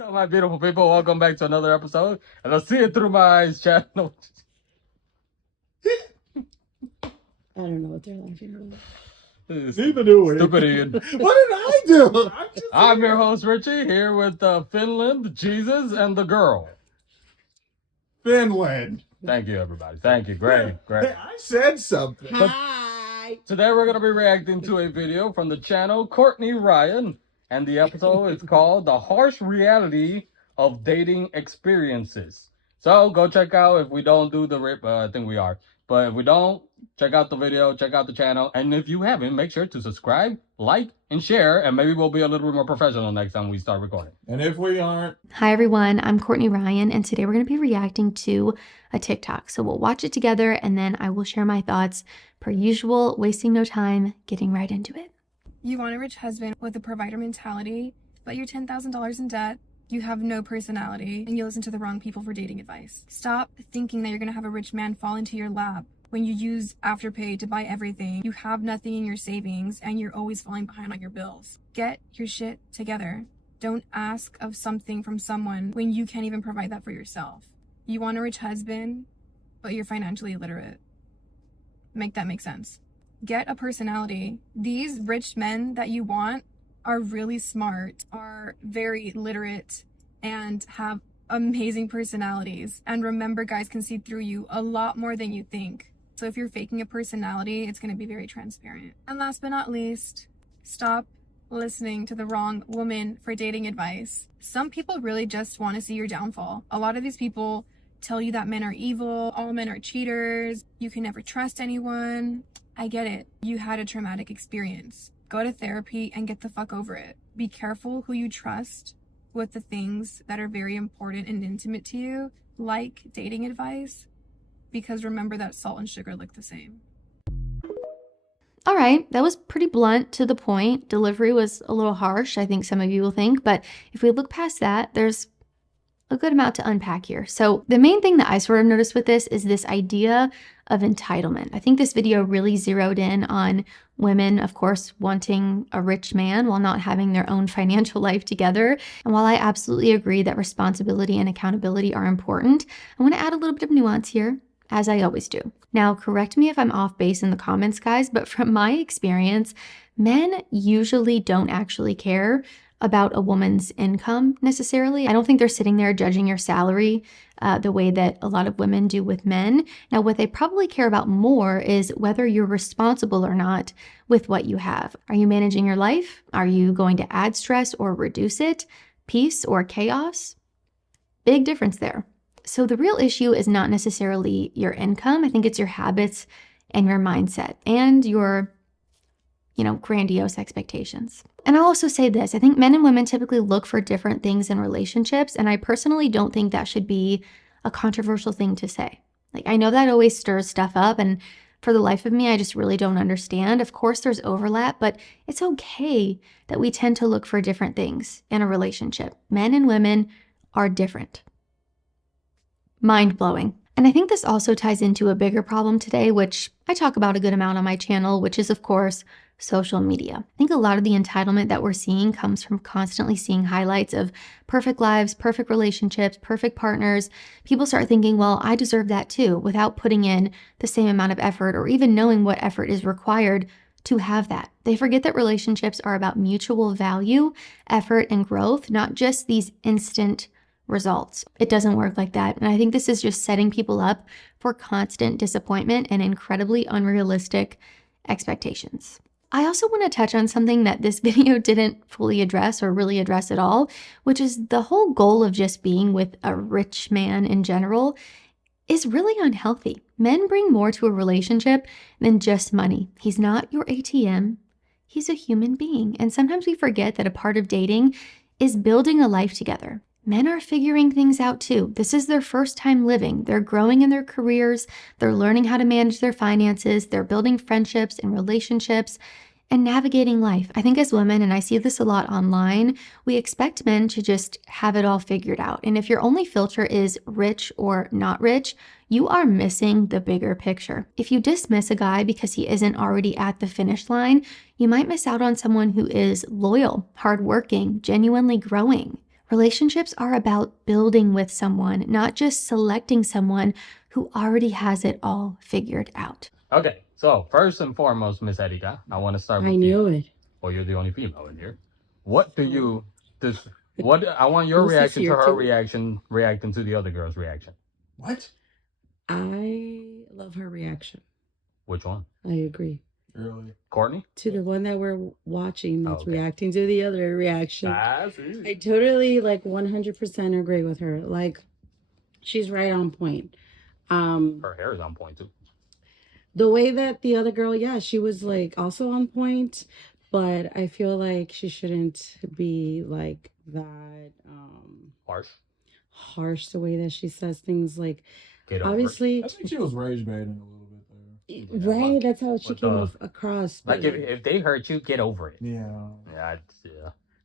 What's up, my beautiful people? Welcome back to another episode. And let's see it through my eyes channel. I don't know what they're laughing about. Neither do we. Stupid Ian. What did I do? I'm your host, Richie, here with Finland, Jesus, and the girl. Finland. Thank you, everybody. Thank you. Great. I said something. Hi. Today we're going to be reacting to a video from the channel Courtney Ryan. And the episode is called The Harsh Reality of Dating Experiences. So go check out. If we don't do the rip, I think we are. But if we don't, check out the video, check out the channel. And if you haven't, make sure to subscribe, like, and share. And maybe we'll be a little bit more professional next time we start recording. And if we aren't, Hi everyone, I'm Courtney Ryan, and today we're going to be reacting to a TikTok. So we'll watch it together and then I will share my thoughts. Per usual, wasting no time, getting right into it. You want a rich husband with a provider mentality, but you're $10,000 in debt. You have no personality, and you listen to the wrong people for dating advice. Stop thinking that you're gonna have a rich man fall into your lap when you use Afterpay to buy everything. You have nothing in your savings, and you're always falling behind on your bills. Get your shit together. Don't ask of something from someone when you can't even provide that for yourself. You want a rich husband, but you're financially illiterate. Make that make sense. Get a personality. These rich men that you want are really smart, are very literate, and have amazing personalities. And remember, guys can see through you a lot more than you think. So if you're faking a personality, it's going to be very transparent. And last but not least, stop listening to the wrong woman for dating advice. Some people really just want to see your downfall. A lot of these people tell you that men are evil, all men are cheaters, you can never trust anyone. I get it. You had a traumatic experience. Go to therapy and get the fuck over it. Be careful who you trust with the things that are very important and intimate to you, like dating advice, because remember that salt and sugar look the same. All right, that was pretty blunt, to the point. Delivery was a little harsh, I think some of you will think, but if we look past that, there's a good amount to unpack here. So the main thing that I sort of noticed with this is this idea of entitlement. I think this video really zeroed in on women, of course, wanting a rich man while not having their own financial life together. And while I absolutely agree that responsibility and accountability are important, I want to add a little bit of nuance here, as I always do. Now, correct me if I'm off base in the comments, guys, but from my experience, men usually don't actually care about a woman's income necessarily. I don't think they're sitting there judging your salary the way that a lot of women do with men. Now, what they probably care about more is whether you're responsible or not with what you have. Are you managing your life? Are you going to add stress or reduce it? Peace or chaos? Big difference there. So the real issue is not necessarily your income. I think it's your habits and your mindset and your grandiose expectations. And I'll also say this, I think men and women typically look for different things in relationships, and I personally don't think that should be a controversial thing to say. Like, I know that always stirs stuff up, and for the life of me, I just really don't understand. Of course, there's overlap, but it's okay that we tend to look for different things in a relationship. Men and women are different. Mind-blowing. And I think this also ties into a bigger problem today, which I talk about a good amount on my channel, which is, of course, social media. I think a lot of the entitlement that we're seeing comes from constantly seeing highlights of perfect lives, perfect relationships, perfect partners. People start thinking, well, I deserve that too, without putting in the same amount of effort or even knowing what effort is required to have that. They forget that relationships are about mutual value, effort, and growth, not just these instant results. It doesn't work like that. And I think this is just setting people up for constant disappointment and incredibly unrealistic expectations. I also want to touch on something that this video didn't fully address or really address at all, which is the whole goal of just being with a rich man in general is really unhealthy. Men bring more to a relationship than just money. He's not your ATM. He's a human being. And sometimes we forget that a part of dating is building a life together. Men are figuring things out too. This is their first time living. They're growing in their careers. They're learning how to manage their finances. They're building friendships and relationships and navigating life. I think as women, and I see this a lot online, we expect men to just have it all figured out. And if your only filter is rich or not rich, you are missing the bigger picture. If you dismiss a guy because he isn't already at the finish line, you might miss out on someone who is loyal, hardworking, genuinely growing, Relationships are about building with someone, not just selecting someone who already has it all figured out. Okay, so first and foremost, Miss Erika, I want to start with I you. knew it. Well, you're the only female in here. What do you what I want your Lucy's reaction to here her too. reaction reacting to the other girl's reaction. What? I love her reaction. Which one? I agree. Really? Courtney? To the one that we're watching that's Okay. reacting to the other reaction. I see. I totally 100% agree with her. Like, she's right on point. Her hair is on point too. The way that the other girl, yeah, she was also on point, but I feel like she shouldn't be like that harsh the way that she says things. Like, Get over it. obviously, I think she was rage baiting a little bit there. right? That's how she with came the- across. Like but if they hurt you, get over it. Yeah. Yeah,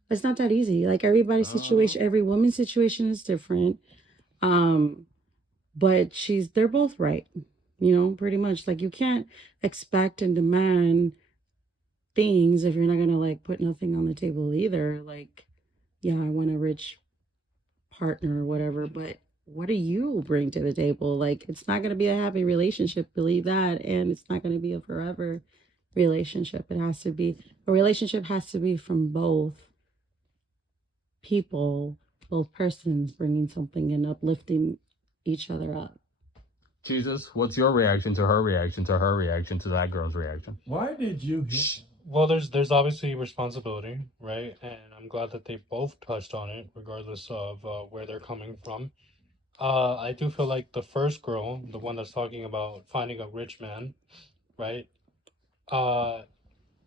it's not that easy. Like, everybody's situation, every woman's situation is different. But they're both right, pretty much. Like, you can't expect and demand things if you're not gonna put nothing on the table either. Like, yeah, I want a rich partner or whatever, but what do you bring to the table? Like, it's not gonna be a happy relationship, believe that, and it's not gonna be a forever relationship. A relationship has to be from both people, both persons bringing something and uplifting each other up. Jesus, what's your reaction to her reaction to her reaction to that girl's reaction? Why did you hit? Well, there's obviously responsibility, right? And I'm glad that they both touched on it, regardless of where they're coming from. I do feel like the first girl, the one that's talking about finding a rich man, right?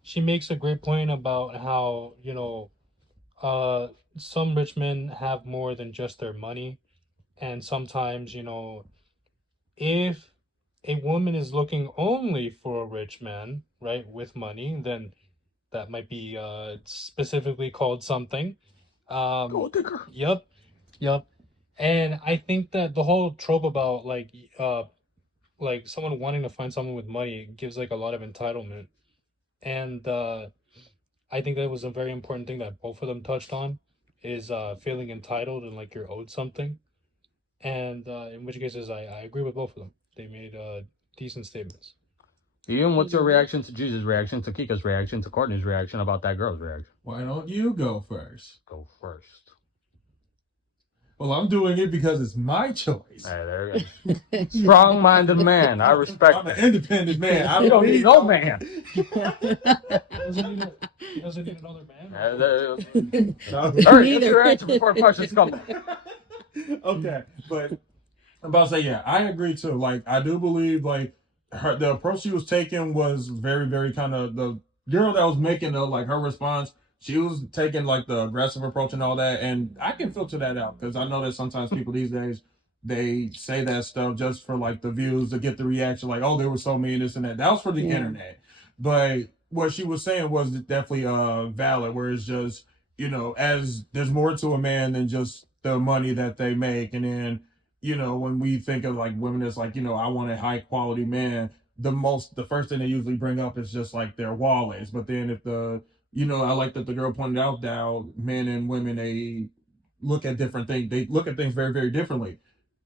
She makes a great point about how, some rich men have more than just their money. And sometimes, if a woman is looking only for a rich man, right, with money, then that might be specifically called something. Gold digger. Yep. And I think that the whole trope about like someone wanting to find someone with money gives like a lot of entitlement. And I think that was a very important thing that both of them touched on, is feeling entitled and like you're owed something. And in which cases I agree with both of them. They made decent statements. Ian, what's your reaction to Jesus' reaction, to Kika's reaction, to Courtney's reaction about that girl's reaction? Why don't you go first? Go first. Well, I'm doing it because it's my choice. Hey, there you go. Strong-minded man. I respect I'm an that. independent man. You don't need no man. He doesn't need another man. No. Hurry, get your answer before questions come. Okay, but I'm about to say, yeah, I agree too. Like, I do believe the approach she was taking was very, very kind of the girl that was making her response. She was taking the aggressive approach and all that, and I can filter that out because I know that sometimes people these days they say that stuff just for the views to get the reaction, like, oh, they were so mean, this and that. That was for the internet, but what she was saying was definitely valid. Where it's just as there's more to a man than just the money that they make, and then when we think of women as I want a high quality man, the first thing they usually bring up is just their wallets. But then if I like that the girl pointed out that men and women, they look at different things. They look at things very, very differently.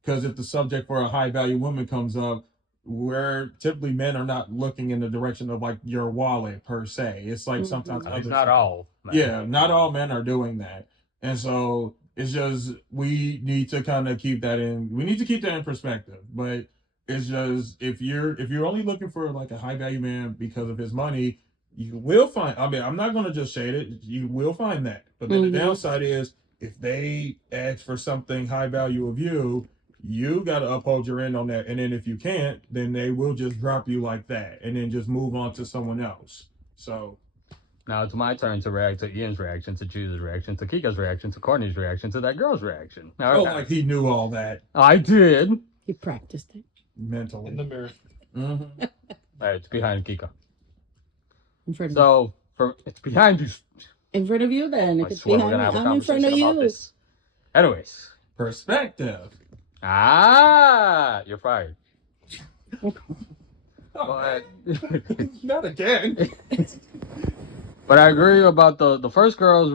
Because if the subject for a high value woman comes up, where typically men are not looking in the direction of your wallet per se. It's sometimes It's not all. Man. Yeah, not all men are doing that. And so it's just, we need to kind of keep that in perspective. But it's just, if you're only looking for a high value man because of his money, you will find, I'm not going to just shade it, you will find that. But then the downside is, if they ask for something high value of you, you got to uphold your end on that. And then if you can't, then they will just drop you like that and then just move on to someone else. So now it's my turn to react to Ian's reaction, to Jesus' reaction, to Kika's reaction, to Courtney's reaction, to that girl's reaction. Now, like he knew all that. I did. He practiced it. Mentally. In the mirror. Mm-hmm. It's behind Kika. In front of So, it's behind you. in front of you then. I If it's swear we're behind going to me, have a I'm in front conversation of about you. this. Anyways. Perspective. You're fired. But, Not again. but I agree about the first girl's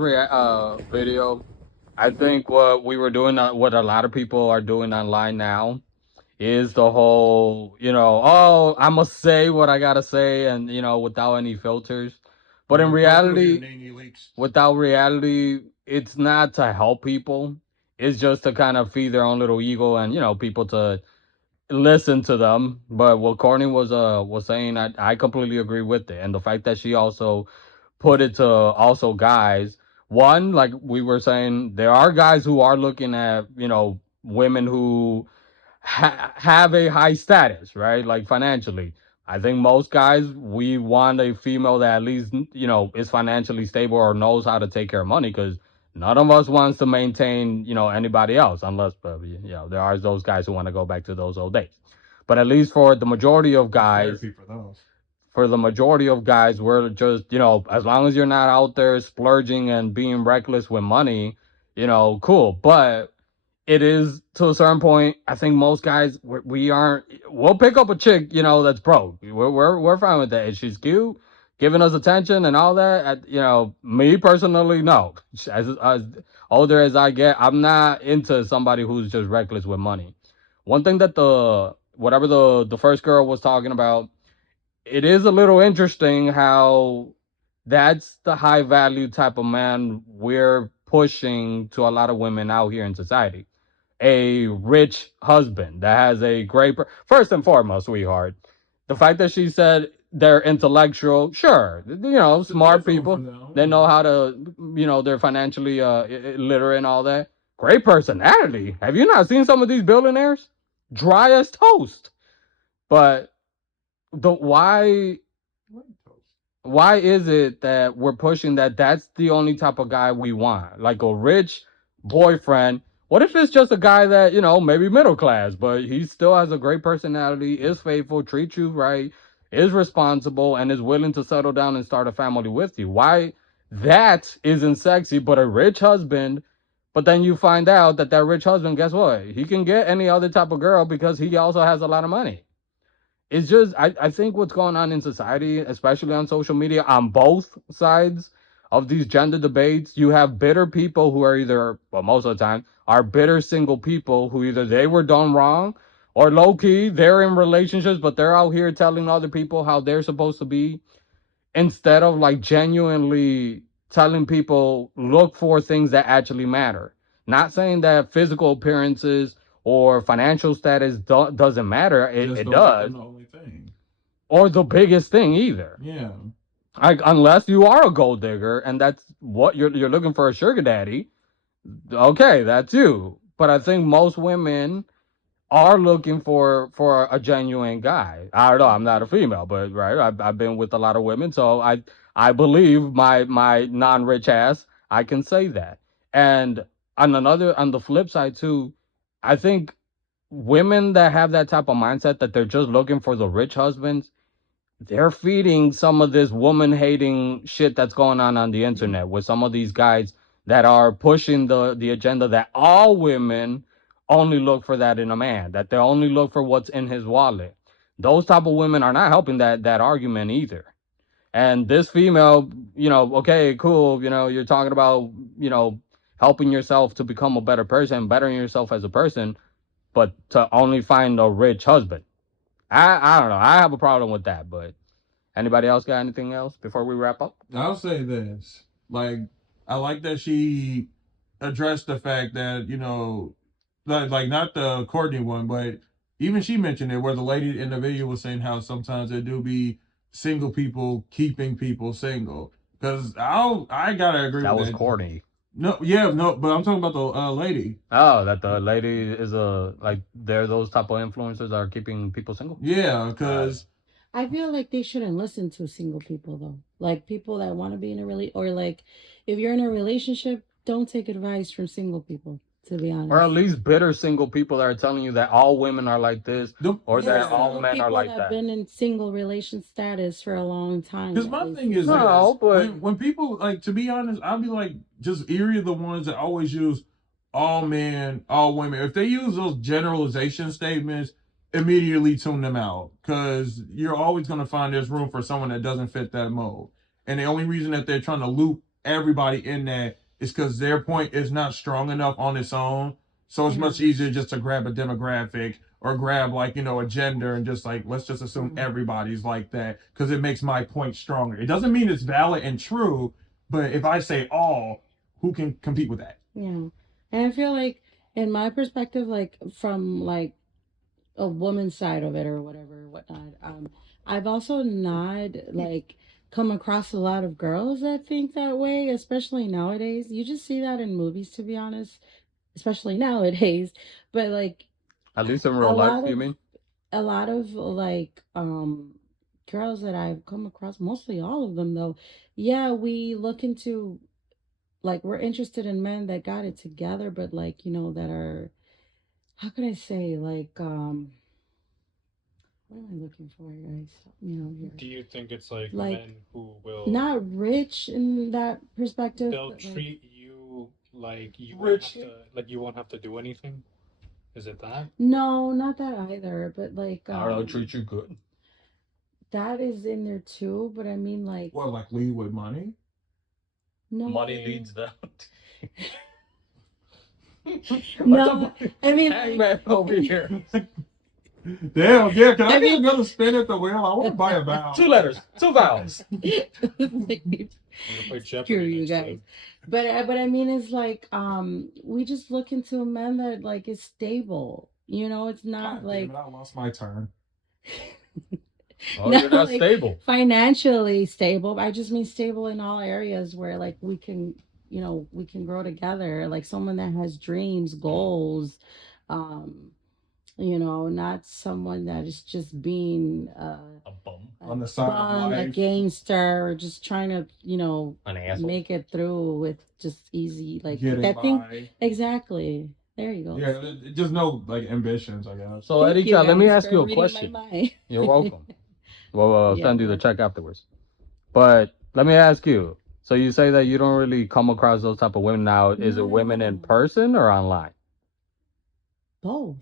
video. I think what we were doing, what a lot of people are doing online now, is the whole, oh, I must say what I gotta say, and without any filters. But in reality, without reality, it's not to help people. It's just to kind of feed their own little ego and people to listen to them. But what Courtney was saying, I completely agree with it, and the fact that she also put it to also guys. One, like we were saying, there are guys who are looking at women who have a high status, right? Like financially. I think most guys, we want a female that at least, is financially stable or knows how to take care of money, because none of us wants to maintain, anybody else, unless, there are those guys who want to go back to those old days. But at least for the majority of guys, we're just, as long as you're not out there splurging and being reckless with money, cool. But it is to a certain point. I think most guys we aren't. We'll pick up a chick, that's broke. We're fine with that. If she's cute, giving us attention and all that. Me personally, no. As older as I get, I'm not into somebody who's just reckless with money. One thing that the first girl was talking about, it is a little interesting how that's the high value type of man we're pushing to a lot of women out here in society. A rich husband that has a great first and foremost, sweetheart, the fact that she said they're intellectual, sure, smart people, they know how to, they're financially literate and all that. Great personality. Have you not seen some of these billionaires? Dry as toast. But the why is it that we're pushing that's the only type of guy we want? Like a rich boyfriend. What if it's just a guy that, maybe middle class, but he still has a great personality, is faithful, treats you right, is responsible, and is willing to settle down and start a family with you? Why that isn't sexy, but a rich husband, but then you find out that rich husband, guess what? He can get any other type of girl because he also has a lot of money. It's just I think what's going on in society, especially on social media, on both sides of these gender debates, you have bitter people who are either, well, most of the time, are bitter single people who either they were done wrong, or low key they're in relationships, but they're out here telling other people how they're supposed to be, instead of like genuinely telling people look for things that actually matter. Not saying that physical appearances or financial status doesn't matter. It does. The only thing. Or the biggest thing either. Yeah. Like, unless you are a gold digger and that's what you're looking for, a sugar daddy. Okay, that's you. But I think most women are looking for a genuine guy. I don't know. I'm not a female, but right, I've been with a lot of women, so I believe my non-rich ass, I can say that. And on the flip side too, I think women that have that type of mindset that they're just looking for the rich husbands, they're feeding some of this woman hating shit that's going on the internet with some of these guys that are pushing the agenda that all women only look for that in a man, that they only look for what's in his wallet. Those type of women are not helping that argument either. And this female, okay, cool, you're talking about, helping yourself to become a better person, bettering yourself as a person, but to only find a rich husband. I don't know. I have a problem with that, but anybody else got anything else before we wrap up? I'll say this. Like, I like that she addressed the fact that, like not the Courtney one, but even she mentioned it, where the lady in the video was saying how sometimes there do be single people keeping people single. Because I gotta agree with that. That was Courtney. No, yeah, no, but I'm talking about the lady. Oh, that the lady is they're those type of influencers that are keeping people single? Yeah, because I feel like they shouldn't listen to single people though. Like people that want to be in a or like if you're in a relationship, don't take advice from single people, to be honest. Or at least bitter single people that are telling you that all women are like this, or that all men are like that. People have been in single relation status for a long time. Because my thing is, when people, like, to be honest, I'll be like, just eerie the ones that always use all men, all women. If they use those generalization statements, immediately tune them out, because you're always going to find there's room for someone that doesn't fit that mold. And the only reason that they're trying to loop everybody in that is because their point is not strong enough on its own. So it's much easier just to grab a demographic or grab like, you know, a gender and just like, let's just assume everybody's like that because it makes my point stronger. It doesn't mean it's valid and true, but if I say all, who can compete with that? Yeah. And I feel like, in my perspective, like from like a woman's side of it or whatever, whatnot, I've also not like come across a lot of girls that think that way, especially nowadays. You just see that in movies, to be honest, especially nowadays. But like At least in a real life, lot you of mean? like girls that I've come across, mostly all of them though, yeah, we look into like we're interested in men that got it together, but like, you know, that are, how can I say, like what am I looking for, guys? You know, Do here. you think it's like Like men who will not rich in that perspective, they'll but like treat you like you won't Rich. have to like you won't have to do anything? Is it that? no, not that either, but like I don't know, treat you good. that is in there too, but I mean like What, like lead with money? no. Money leads them. No, I mean like, Hangman over here. Damn, yeah, can I I get mean- another spin at the wheel? I want to buy a vowel. 2 letters, 2 vowels. I'm gonna play Jeopardy Screw you next guys. time. But I mean it's like we just look into a man that like is stable. You know, it's not God like damn it, I lost my turn. Oh, No, you're not like- stable. financially stable. I just mean stable in all areas where like we can, you know, we can grow together. Like someone that has dreams, goals, you know, not someone that is just being A bum. On the side of bum, a life. gangster, or just trying to, you know, An asshole. make it through with just easy like Getting that thing. by. Exactly. There you go. Yeah, just no like ambitions, I guess. So, Thank Erika, let me guys ask for you a reading my question. mind. You're welcome. Well, I'll Yeah, send you the but- check afterwards. But let me ask you. So you say that you don't really come across those type of women now. Is it Not at women in all. person or online? Both.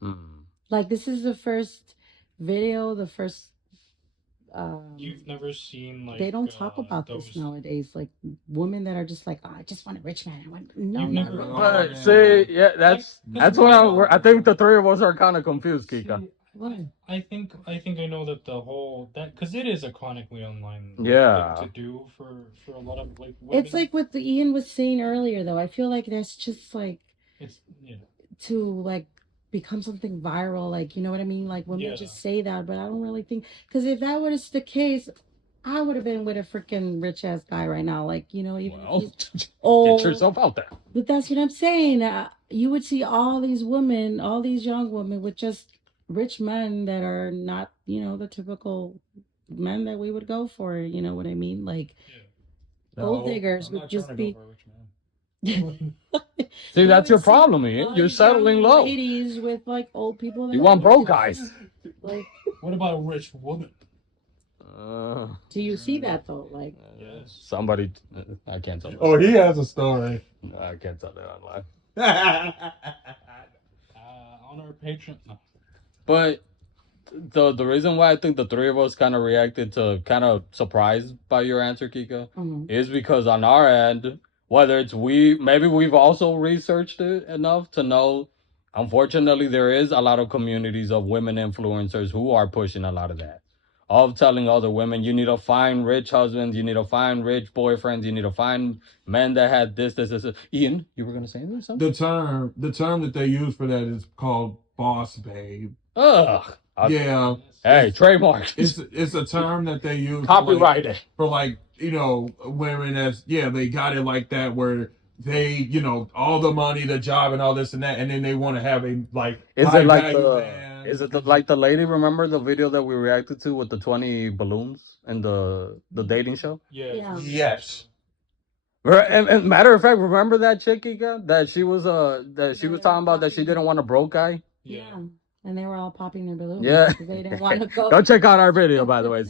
Hmm. Like this is the first video, the first You've never seen like they don't talk about those this nowadays. Like women that are just like, oh, I just want a rich man. I want no, You've no, never- no. But yeah. see, yeah, that's Like, what I think the three of us are kind of confused, Kika. See, What? I think I know that the whole that because it is a chronically online Yeah. thing to do for a lot of like women. It's like what Ian was saying earlier, though. I feel like that's just like it's yeah. to like become something viral. Like, you know what I mean? Like women Yeah. just say that, but I don't really think, because if that was the case, I would have been with a freaking rich ass guy right now. Like, you know, even if Well, he's old. get yourself out there. But that's what I'm saying. You would see all these women, all these young women with just rich men that are not, you know, the typical men that we would go for. You know what I mean? Like gold diggers I'm would not just trying to be. go for a rich man. See, that's You your would see problem, all Ian. these You're settling young low. Ladies with like old people. that You are want broke rich. guys. Like, What about a rich woman? do you see that though? Like, Yes. Somebody, I can't tell. Oh, he has a story. No, I can't tell that online. On our Patreon. No. But the reason why I think the three of us kind of reacted to kind of surprised by your answer, Kika, is because on our end, whether it's maybe we've also researched it enough to know, unfortunately, there is a lot of communities of women influencers who are pushing a lot of that. Of telling other women, you need to find rich husbands, you need to find rich boyfriends, you need to find men that had this. Ian, you were gonna say something? the term that they use for that is called boss babe. Ugh. Yeah, Hey, trademark. it's a term that they use Copyrighted. for like, you know, women as, yeah, they got it like that where they, you know, all the money, the job and all this and that, and then they want to have a like Is high it like value man. like the lady? Remember the video that we reacted to with the 20 balloons and the dating show? Yeah. Yeah. Yes. And matter of fact, remember that chick, Ika? That she was talking about that she didn't want a broke guy. yeah. And they were all popping their balloons. Yeah. because they didn't want to go. Go check out our video, by the way.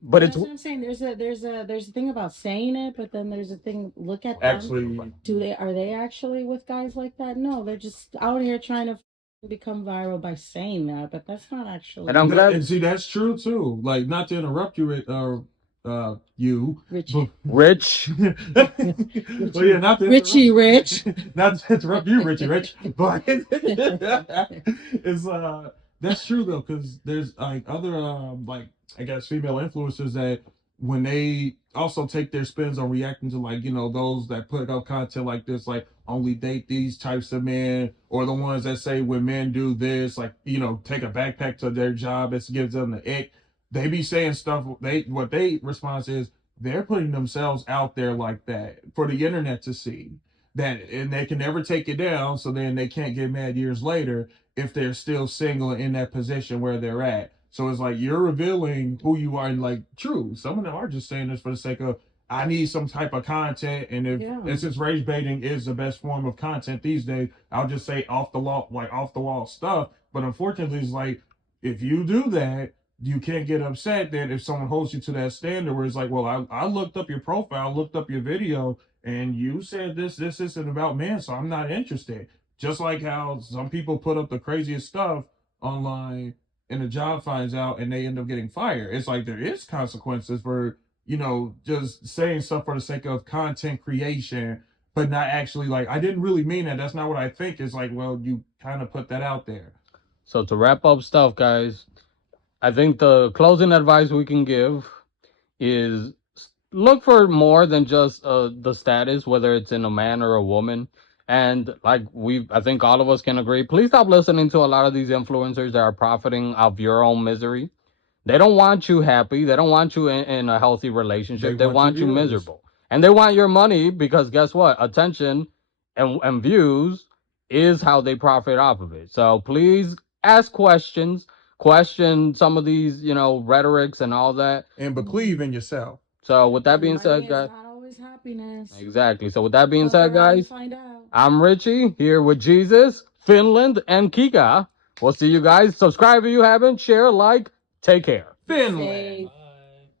But That's it's what I'm saying. There's a thing about saying it, but then there's a thing. Look at them. Actually, Are they actually with guys like that? No, they're just out here trying to become viral by saying that, but that's not actually. And I'm glad. and see, that's true too. Like, not to interrupt you, you. Richie. Rich. Well, yeah, not to Richie Rich. not to interrupt you, Richie Rich, but it's that's true though, because there's like other like I guess female influencers that when they also take their spins on reacting to like those that put up content like this, like only date these types of men, or the ones that say when men do this, like take a backpack to their job, it gives them the ick. They be saying stuff. What they response is they're putting themselves out there like that for the internet to see that, and they can never take it down. So then they can't get mad years later if they're still single in that position where they're at. So it's like you're revealing who you are, and like true, some of them are just saying this for the sake of I need some type of content, and and since rage baiting is the best form of content these days, I'll just say off the wall stuff. But unfortunately, it's like if you do that, you can't get upset that if someone holds you to that standard where it's like, well, I looked up your profile, looked up your video, and you said this isn't about men, so I'm not interested. Just like how some people put up the craziest stuff online and the job finds out and they end up getting fired. It's like there is consequences for, just saying stuff for the sake of content creation, but not actually like, I didn't really mean that. That's not what I think. It's like, well, you kind of put that out there. So to wrap up stuff, guys, I think the closing advice we can give is look for more than just the status, whether it's in a man or a woman. And like I think all of us can agree, please stop listening to a lot of these influencers that are profiting off your own misery. They don't want you happy. They don't want you in a healthy relationship. They want you miserable. And they want your money because guess what? Attention and views is how they profit off of it. So please ask questions. Question some of these, rhetorics and all that. And believe in yourself. So with that being said, guys. Not always happiness. Exactly. So with that being said, guys, Find out. I'm Richie here with Jesus, Finland, and Kika. We'll see you guys. Subscribe if you haven't. Share, like. Take care. Finland. Safe.